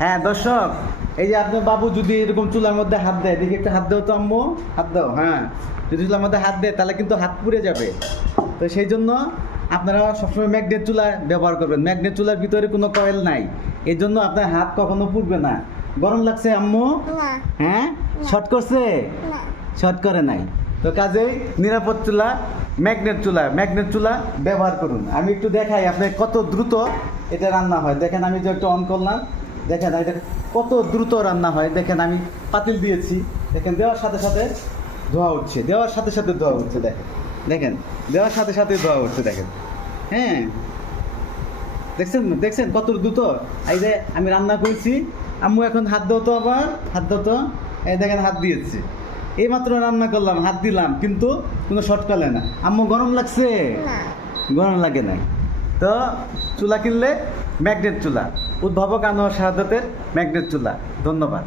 হ্যাঁ দর্শক, এই যে আপনার বাবু যদি এরকম চুলার মধ্যে হাত দেয়, দেখি একটা হাত দাও তো আম্মু, হাত দাও। হ্যাঁ, যদি চুলার মধ্যে হাত দেয় তাহলে কিন্তু হাত পুড়ে যাবে। তো সেই জন্য আপনারা সবসময় ম্যাগনেট চুলা ব্যবহার করবেন। ম্যাগনেট চুলার ভিতরে কোনো কয়েল নাই, এই জন্য আপনার হাত কখনো পুড়বে না। গরম লাগছে আম্মু? না। হ্যাঁ, শর্ট করছে? না। শর্ট করে নাই। তো কাজেই নিরাপদ চুলা ম্যাগনেট চুলা ব্যবহার করুন। আমি একটু দেখাই আপনার কত দ্রুত এটা রান্না হয়। দেখেন আমি যে একটু অন করলাম, দেখেন এটা কত দ্রুত রান্না হয়। দেখেন আমি পাতিল দিয়েছি, দেখেন দেওয়ার সাথে সাথে ধোয়া উঠছে, দেওয়ার সাথে সাথে ধোয়া উঠছে। দেখেন দেখেন দেওয়ার সাথে সাথে ধোয়া উঠছে। দেখেন, হ্যাঁ দেখছেন কত দ্রুত। এই যে আমি রান্না করেছি, আম্মু এখন হাত দাও তো, আবার হাত দাও তো। এই দেখেন হাত দিয়েছি, এইমাত্র রান্না করলাম, হাত দিলাম, কিন্তু কোনো শর্ট করলে না। আম্মু গরম লাগছে? না। গরম লাগে নাই। তো চুলা কিনলে ম্যাগনেট চুলা, উদ্ভাবক আনোয়ার শাহাদাতের ম্যাগনেট চুলা। ধন্যবাদ।